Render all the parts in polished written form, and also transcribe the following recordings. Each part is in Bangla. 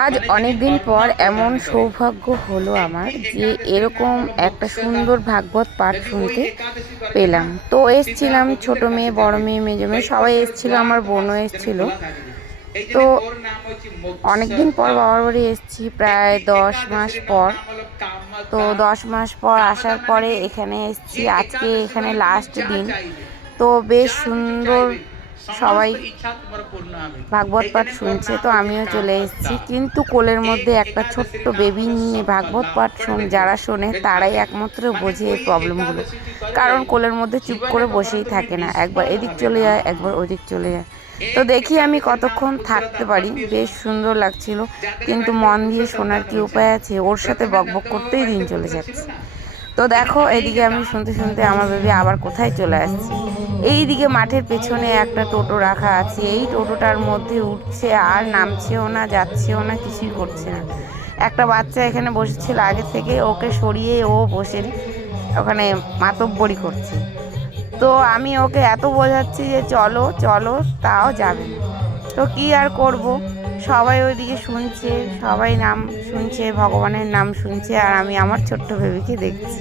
আজ অনেক দিন পর এমন সৌভাগ্য হলো আমার যে এরকম একটা সুন্দর ভাগবত পাঠ শুনতে পেলাম। তো এসছিলাম, ছোট মেয়ে, বড় মেয়ে, মেজো মেয়ে সবাই এসছিল, আমার বোনও এসছিল। তো অনেক দিন পর বাবার বাড়ি এসেছি, প্রায় 10 মাস পর। তো 10 মাস পর আসার পরে এখানে এসেছি, আজকে এখানে লাস্ট দিন। তো বেশ সুন্দর সবাই ভাগবত পাঠ শুনছে, তো আমিও চলে এসেছি। কিন্তু কোলের মধ্যে একটা ছোট্ট বেবি নিয়ে ভাগবত পাঠ যারা শোনে তারাই একমাত্র বোঝে এই প্রবলেমগুলো। কারণ কোলের মধ্যে চুপ করে বসেই থাকে না, একবার এদিক চলে যায়, একবার ওদিক চলে যায়। তো দেখি আমি কতক্ষণ থাকতে পারি। বেশ সুন্দর লাগছিল, কিন্তু মন দিয়ে শোনার কি উপায় আছে, ওর সাথে বকবক করতেই দিন চলে যাচ্ছে। তো দেখো, এদিকে আমি শুনতে শুনতে আমার বেবি আবার কোথায় চলে আসছে। এইদিকে মাঠের পেছনে একটা টোটো রাখা আছে, এই টোটোটার মধ্যে উঠছে আর নামছেও না, যাচ্ছেও না, কিছুই করছে না। একটা বাচ্চা এখানে বসেছিল আগে থেকে, ওকে সরিয়ে ও বসে ওখানে মাতব্বরি করছে। তো আমি ওকে এত বোঝাচ্ছি যে চলো চলো, তাও যাবে না। তো কি আর করব, সবাই ওইদিকে শুনছে, সবাই নাম শুনছে, ভগবানের নাম শুনছে, আর আমি আমার ছোট্ট বেবিকে দেখছি।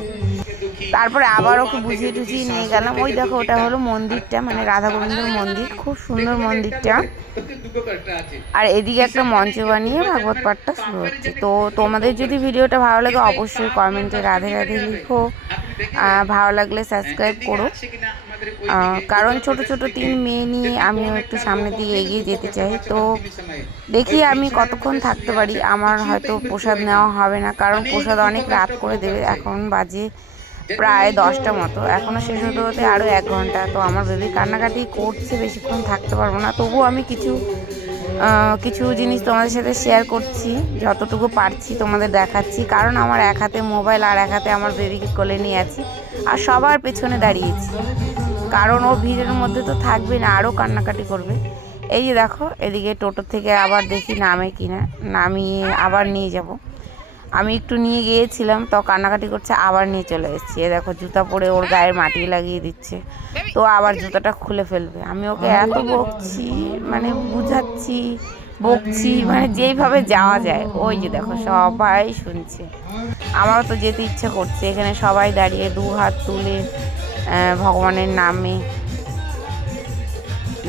তারপরে আবার ওকে বুঝিয়ে টুঝিয়ে নিয়ে গেলাম। ওই দেখো, ওটা হলো মন্দিরটা, মানে রাধা গোবিন্দর মন্দির, খুব সুন্দর মন্দিরটা। আর এদিকে একটা মঞ্চ বানিয়ে ভাগবত পাঠটা শুরু হচ্ছে। তো তোমাদের যদি ভিডিওটা ভালো লাগে অবশ্যই কমেন্টে রাধে রাধে লিখো, ভালো লাগলে সাবস্ক্রাইব করো। কারণ ছোট ছোট 3 মেয়ে নিয়ে আমিও একটু সামনের দিকে এগিয়ে যেতে চাই। তো দেখি আমি কতক্ষণ থাকতে পারি। আমার হয়তো প্রসাদ নেওয়া হবে না, কারণ প্রসাদ অনেক রাত করে দেবে। এখন বাজে প্রায় 10টা মতো, এখনও শেষ হতে হতে আরও 1 ঘন্টা। তো আমার বেবি কান্নাকাটি করছে, বেশিক্ষণ থাকতে পারবো না। তবুও আমি কিছু কিছু জিনিস তোমাদের সাথে শেয়ার করছি, যতটুকু পারছি তোমাদের দেখাচ্ছি। কারণ আমার এক হাতে মোবাইল আর এক হাতে আমার বেবিকে কোলে নিয়ে আছি, আর সবার পেছনে দাঁড়িয়েছি, কারণ ও ভিড়ের মধ্যে তো থাকবে না, আরও কান্নাকাটি করবে। এই যে দেখো, এদিকে টোটো থেকে আবার দেখি নামে কিনা, নামিয়ে আবার নিয়ে যাব। আমি একটু নিয়ে গিয়েছিলাম, তো কান্নাকাটি করছে, আবার নিয়ে চলে এসেছি। এ দেখো, জুতা পরে ওর গায়ে মাটি লাগিয়ে দিচ্ছে, তো আবার জুতাটা খুলে ফেলবে। আমি ওকে এত বকছি, মানে বুঝাচ্ছি, বকছি, মানে যেইভাবে যাওয়া যায়। ওই যে দেখো, সবাই শুনছে। আমারও তো যেতে ইচ্ছে করছে। এখানে সবাই দাঁড়িয়ে 2 হাত তুলে ভগবানের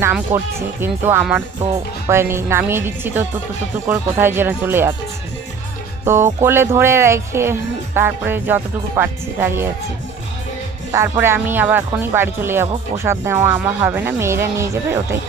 নাম করছে, কিন্তু আমার তো উপায় নেই। নামিয়ে দিচ্ছি তো তুতু তুতু করে কোথায় যেন চলে যাচ্ছে। তো কোলে ধরে রেখে তারপরে যতটুকু পারছি দাঁড়িয়ে আছি। তারপরে আমি আবার এখনই বাড়ি চলে যাব। প্রসাদ নেওয়া আমার হবে না, মেয়েরা নিয়ে যাবে, ওটাই